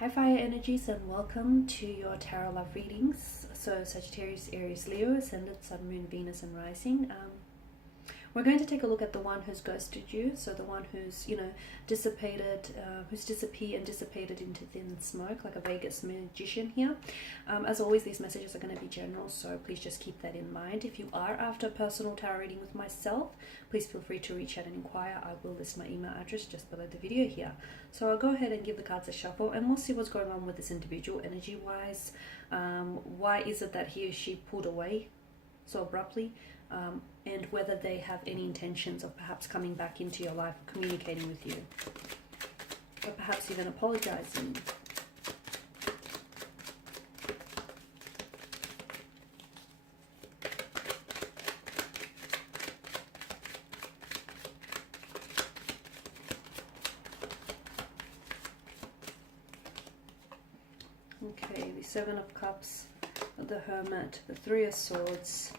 Hi fire energies, and welcome to your tarot love readings. So Sagittarius, Aries, Leo, Ascendant, Sun, Moon, Venus and Rising. We're going to take a look at the one who's ghosted you, so the one who's, dissipated, who's disappeared and dissipated into thin smoke, like a Vegas magician here. As always, these messages are going to be general, so please just keep that in mind. If you are after a personal tarot reading with myself, please feel free to reach out and inquire. I will list my email address just below the video here. So I'll go ahead and give the cards a shuffle, and we'll see what's going on with this individual energy-wise. Why is it that he or she pulled away so abruptly? And whether they have any intentions of perhaps coming back into your life, communicating with you, or perhaps even apologizing. Okay, the Seven of Cups, the Hermit, the Three of Swords,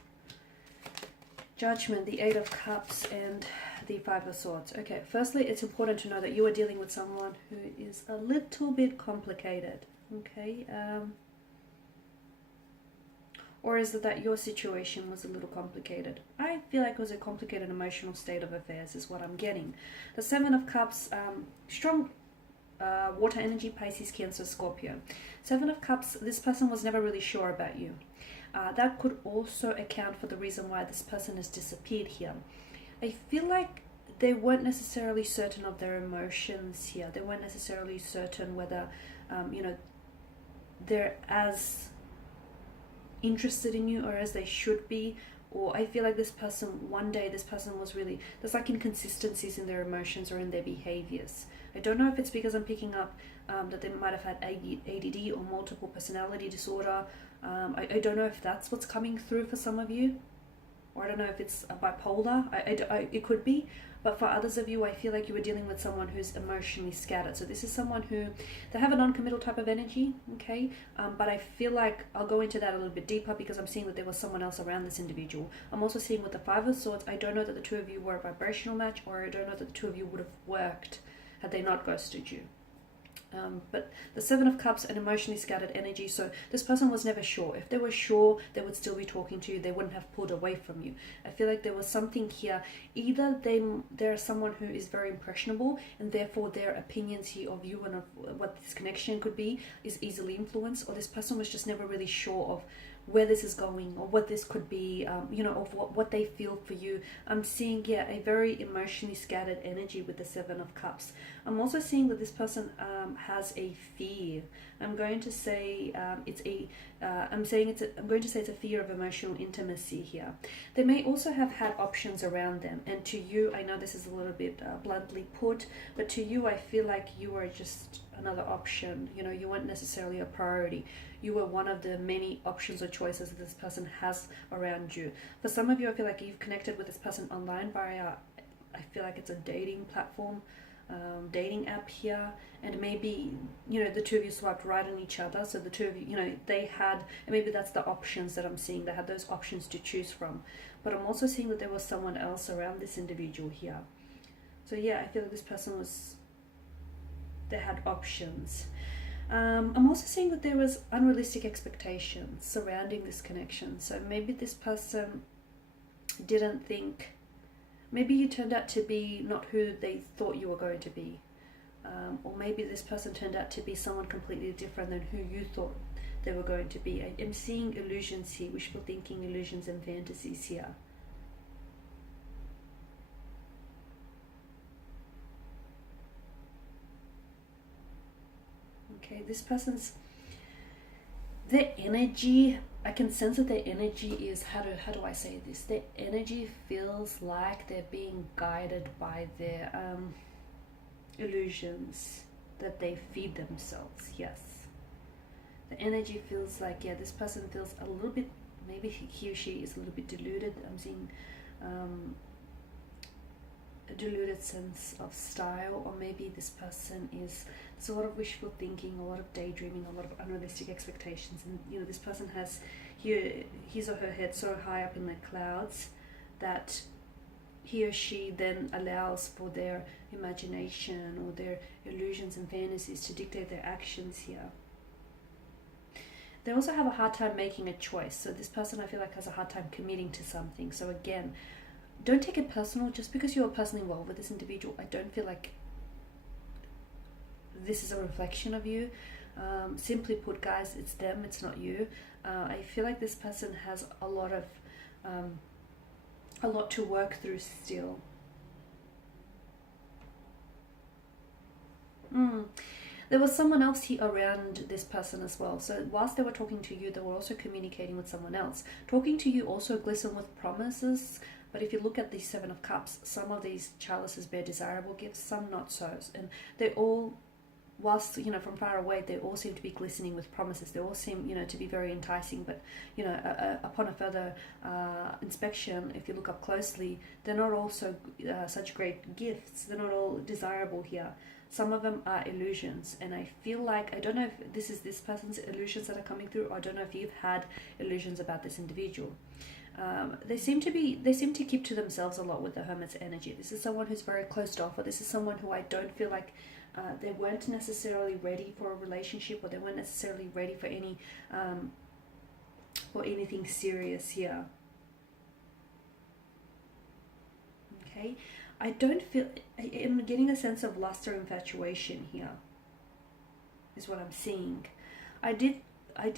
Judgment, the Eight of Cups, and the Five of Swords. Okay, firstly, it's important to know that you are dealing with someone who is a little bit complicated, okay? Or is it that your situation was a little complicated? I feel like it was a complicated emotional state of affairs is what I'm getting. The Seven of Cups, strong water energy, Pisces, Cancer, Scorpio. Seven of Cups, this person was never really sure about you. That could also account for the reason why this person has disappeared here. I feel like they weren't necessarily certain of their emotions here. They weren't necessarily certain whether, they're as interested in you or as they should be. Or I feel like this person, one day this person was really, there's like inconsistencies in their emotions or in their behaviors. I don't know if it's because I'm picking up that they might have had ADD or multiple personality disorder. I don't know if that's what's coming through for some of you. Or I don't know if it's a bipolar. It could be. But for others of you, I feel like you were dealing with someone who's emotionally scattered. So this is someone who, they have a non-committal type of energy, okay? But I feel like I'll go into that a little bit deeper because I'm seeing that there was someone else around this individual. I'm also seeing with the Five of Swords, I don't know that the two of you were a vibrational match, or I don't know that the two of you would have worked had they not ghosted you. But the Seven of Cups, an emotionally scattered energy, so this person was never sure. If they were sure, they would still be talking to you. They wouldn't have pulled away from you. I feel like there was something here. Either they're someone who is very impressionable, and therefore their opinions here of you and of what this connection could be is easily influenced, or this person was just never really sure of where this is going or what this could be, of what they feel for you. I'm seeing, a very emotionally scattered energy with the Seven of Cups. I'm also seeing that this person has a fear. I'm going to say it's a fear of emotional intimacy here. They may also have had options around them, and to you, I know this is a little bit bluntly put, but to you, I feel like you are just another option. You weren't necessarily a priority. You were one of the many options or choices that this person has around you. For some of you, I feel like you've connected with this person online via, I feel like it's a dating platform, dating app here, and maybe, the two of you swiped right on each other, so the two of you, they had, and maybe that's the options that I'm seeing. They had those options to choose from. But I'm also seeing that there was someone else around this individual here. So I feel like this person they had options. I'm also seeing that there was unrealistic expectations surrounding this connection. So maybe this person didn't think, maybe you turned out to be not who they thought you were going to be. Or maybe this person turned out to be someone completely different than who you thought they were going to be. I'm seeing illusions here, wishful thinking, illusions and fantasies here. Okay, this person's, their energy, I can sense that their energy is, how do I say this? Their energy feels like they're being guided by their illusions that they feed themselves. Yes. The energy feels like, this person feels a little bit, maybe he or she is a little bit deluded. I'm seeing a deluded sense of style, or maybe this person is, there's a lot of wishful thinking, a lot of daydreaming, a lot of unrealistic expectations, and this person has his or her head so high up in the clouds that he or she then allows for their imagination or their illusions and fantasies to dictate their actions here. They also have a hard time making a choice. So this person, I feel like, has a hard time committing to something. So again, don't take it personal. Just because you're personally involved with this individual, I don't feel like this is a reflection of you. Simply put, guys, it's them, it's not you. I feel like this person has a lot to work through still. There was someone else here around this person as well. So whilst they were talking to you, they were also communicating with someone else. Talking to you also glisten with promises. But if you look at the Seven of Cups, some of these chalices bear desirable gifts, some not so. And they all, whilst, you know, from far away, they all seem to be glistening with promises. They all seem, you know, to be very enticing. But, you know, upon a further inspection, if you look up closely, they're not all such great gifts. They're not all desirable here. Some of them are illusions, and I feel like, I don't know if this is this person's illusions that are coming through, or I don't know if you've had illusions about this individual. They seem to keep to themselves a lot with the Hermit's energy. This is someone who's very closed off, or this is someone who I don't feel like they weren't necessarily ready for a relationship, or they weren't necessarily ready for anything serious here. Okay. I don't feel, I am getting a sense of lust or infatuation here, is what I'm seeing. I did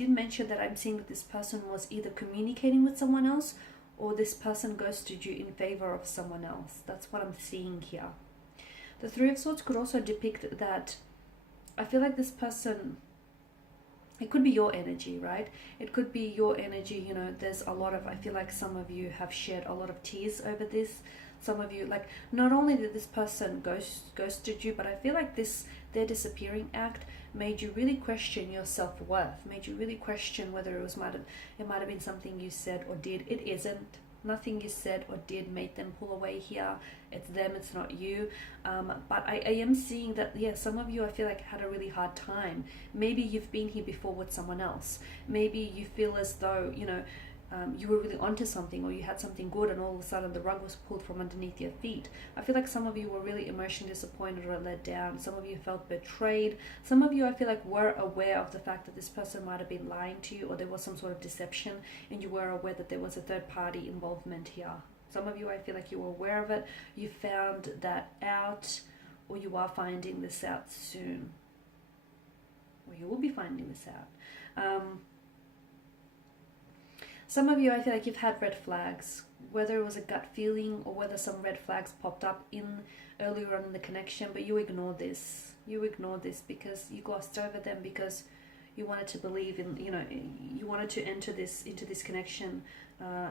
mention that I'm seeing that this person was either communicating with someone else, or this person ghosted you in favor of someone else. That's what I'm seeing here. The Three of Swords could also depict that I feel like this person, it could be your energy, right? It could be your energy, you know, there's a lot of, I feel like some of you have shed a lot of tears over this. Some of you, like, not only did this person ghosted you, but I feel like their disappearing act made you really question your self-worth, made you really question whether it might have been something you said or did. It isn't. Nothing you said or did made them pull away here. It's them, it's not you. But I am seeing that, yeah, some of you, I feel like, had a really hard time. Maybe you've been here before with someone else. Maybe you feel as though, you know, you were really onto something, or you had something good, and all of a sudden the rug was pulled from underneath your feet. I feel like some of you were really emotionally disappointed or let down. Some of you felt betrayed. Some of you, I feel like, were aware of the fact that this person might have been lying to you, or there was some sort of deception, and you were aware that there was a third party involvement here. Some of you, I feel like you were aware of it. You found that out, or you are finding this out soon, or you will be finding this out. Some of you, I feel like you've had red flags, whether it was a gut feeling or whether some red flags popped up earlier on in the connection, but you ignored this. You ignored this because you glossed over them, because you wanted to believe in, you know, you wanted to enter into this connection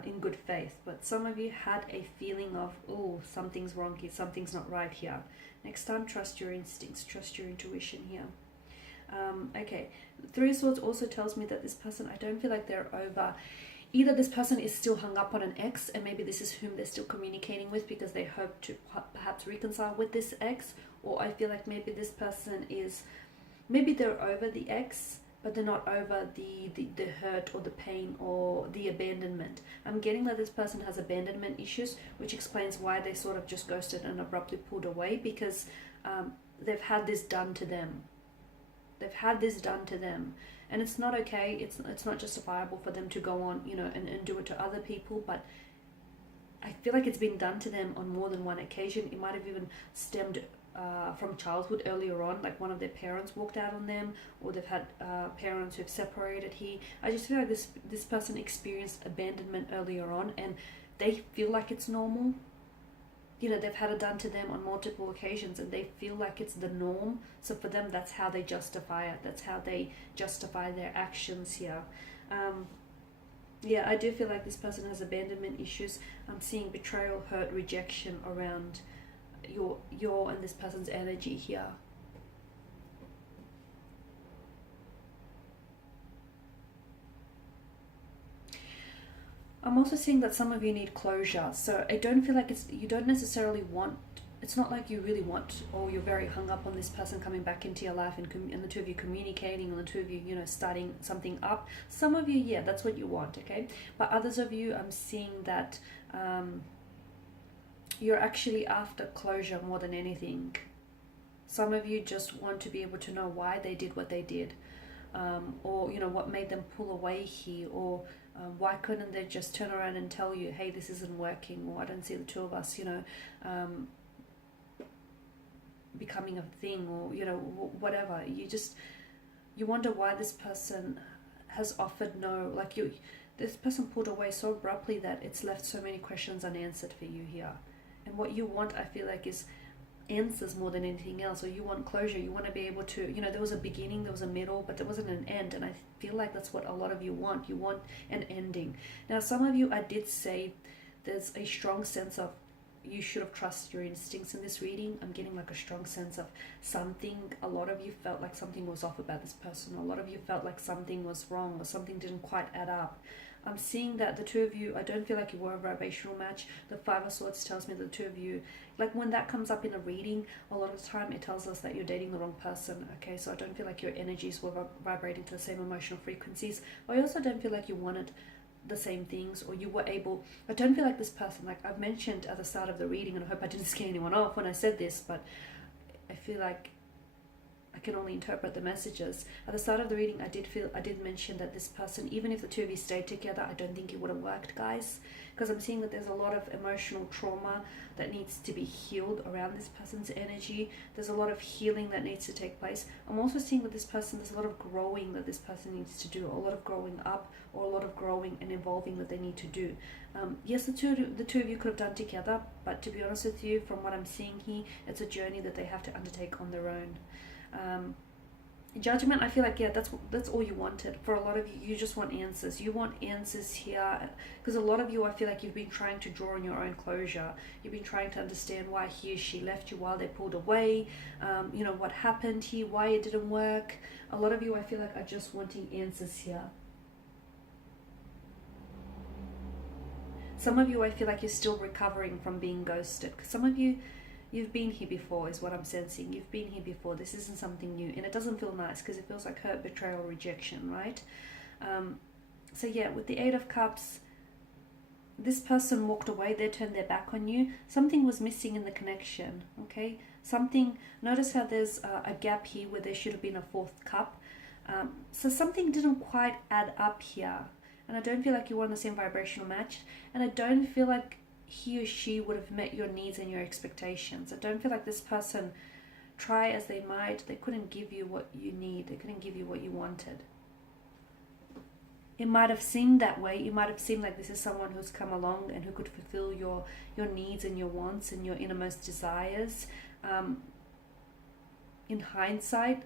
in good faith. But some of you had a feeling of, oh, something's wrong here, something's not right here. Next time, trust your instincts, trust your intuition here. Okay, Three of Swords also tells me that this person, I don't feel like they're over. Either this person is still hung up on an ex, and maybe this is whom they're still communicating with because they hope to perhaps reconcile with this ex, or I feel like maybe this person is, maybe they're over the ex, but they're not over the hurt or the pain or the abandonment. I'm getting that this person has abandonment issues, which explains why they sort of just ghosted and abruptly pulled away, because they've had this done to them. They've had this done to them. And it's not okay, it's not justifiable for them to go on, you know, and do it to other people, but I feel like it's been done to them on more than one occasion. It might have even stemmed from childhood earlier on, like one of their parents walked out on them, or they've had parents who've separated here. I just feel like this person experienced abandonment earlier on, and they feel like it's normal. You know, they've had it done to them on multiple occasions, and they feel like it's the norm. So for them, that's how they justify it. That's how they justify their actions here. Yeah, I do feel like this person has abandonment issues. I'm seeing betrayal, hurt, rejection around your and this person's energy here. I'm also seeing that some of you need closure. So I don't feel like you don't necessarily want, it's not like you really want, or you're very hung up on this person coming back into your life and the two of you communicating, and the two of you, you know, starting something up. Some of you, yeah, that's what you want, okay? But others of you, I'm seeing that you're actually after closure more than anything. Some of you just want to be able to know why they did what they did, or what made them pull away here, or why couldn't they just turn around and tell you, hey, this isn't working, or I don't see the two of us becoming a thing, or whatever. You wonder why this person has offered no, like this person pulled away so abruptly that it's left so many questions unanswered for you here. And what you want, I feel like, is answers more than anything else. Or you want closure. You want to be able to, there was a beginning, there was a middle, but there wasn't an end. And I feel like that's what a lot of you want. You want an ending. Now, some of you, I did say there's a strong sense of you should have trusted your instincts in this reading. I'm getting like a strong sense of something. A lot of you felt like something was off about this person. A lot of you felt like something was wrong, or something didn't quite add up. I'm seeing that the two of you, I don't feel like you were a vibrational match. The Five of Swords tells me the two of you, like when that comes up in a reading, a lot of the time it tells us that you're dating the wrong person. Okay, so I don't feel like your energies were vibrating to the same emotional frequencies. I also don't feel like you wanted the same things, or you were able, I don't feel like this person, like I've mentioned at the start of the reading, and I hope I didn't scare anyone off when I said this, but I feel like I can only interpret the messages. At the start of the reading, I did mention that this person, even if the two of you stayed together, I don't think it would have worked, guys, because I'm seeing that there's a lot of emotional trauma that needs to be healed around this person's energy. There's a lot of healing that needs to take place. I'm also seeing with this person, there's a lot of growing that this person needs to do, a lot of growing up, or a lot of growing and evolving that they need to do. Yes, the two of you could have done together, but to be honest with you, from what I'm seeing here, it's a journey that they have to undertake on their own. Judgment, I feel like, yeah, that's all you wanted. For a lot of you, you just want answers. You want answers here, because a lot of you, I feel like you've been trying to draw on your own closure. You've been trying to understand why he or she left you, while they pulled away, what happened here, why it didn't work. A lot of you, I feel like, are just wanting answers here. Some of you, I feel like you're still recovering from being ghosted. Because some of you, you've been here before, is what I'm sensing. You've been here before. This isn't something new. And it doesn't feel nice, because it feels like hurt, betrayal, rejection, right? So yeah, with the Eight of Cups, this person walked away. They turned their back on you. Something was missing in the connection, okay? Notice how there's a gap here where there should have been a fourth cup. So something didn't quite add up here. And I don't feel like you were on the same vibrational match. And I don't feel like he or she would have met your needs and your expectations. I don't feel like this person, try as they might, they couldn't give you what you need. They couldn't give you what you wanted. It might have seemed that way. It might have seemed like this is someone who's come along and who could fulfill your needs and your wants and your innermost desires. In hindsight,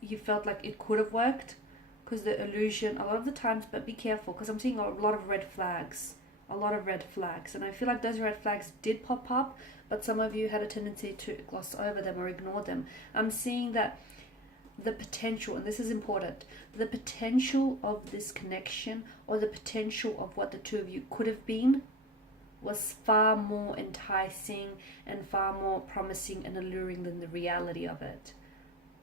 you felt like it could have worked, because the illusion, a lot of the times, but be careful, because I'm seeing a lot of red flags. And I feel like those red flags did pop up, but some of you had a tendency to gloss over them or ignore them. I'm seeing that the potential, and this is important, the potential of this connection, or the potential of what the two of you could have been, was far more enticing and far more promising and alluring than the reality of it.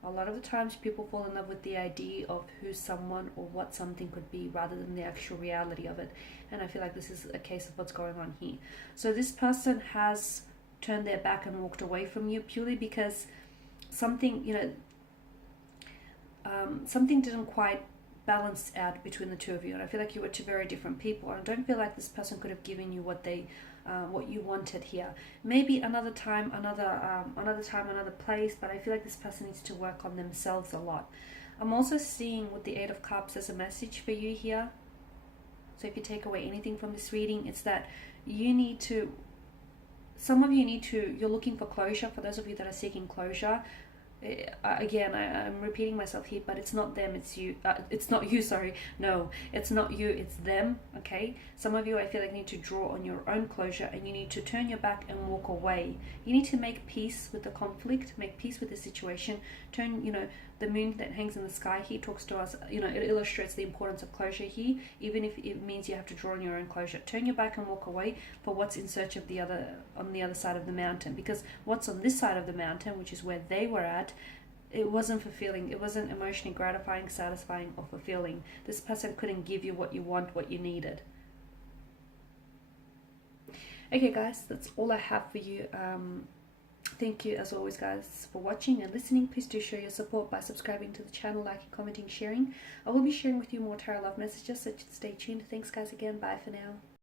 A lot of the times people fall in love with the idea of who someone or what something could be, rather than the actual reality of it. And I feel like this is a case of what's going on here. So this person has turned their back and walked away from you purely because something, something didn't quite balance out between the two of you. And I feel like you were two very different people. And I don't feel like this person could have given you what you wanted here. Maybe another time, another place, but I feel like this person needs to work on themselves a lot. I'm also seeing with the Eight of Cups as a message for you here. So if you take away anything from this reading, it's that you're looking for closure. For those of you that are seeking closure, again, I'm repeating myself here, but it's not them, it's you. It's not you, sorry. No, it's not you, it's them, okay? Some of you, I feel like, need to draw on your own closure, and you need to turn your back and walk away. You need to make peace with the conflict, make peace with the situation. The moon that hangs in the sky here talks to us, it illustrates the importance of closure here, even if it means you have to draw on your own closure. Turn your back and walk away for what's in search of on the other side of the mountain, because what's on this side of the mountain, which is where they were at, it wasn't fulfilling. It wasn't emotionally gratifying, satisfying, or fulfilling. This person couldn't give you what you want, what you needed. Okay guys, that's all I have for you. Thank you as always guys for watching and listening. Please do show your support by subscribing to the channel, liking, commenting, sharing. I will be sharing with you more tarot love messages, so stay tuned. Thanks guys again. Bye for now.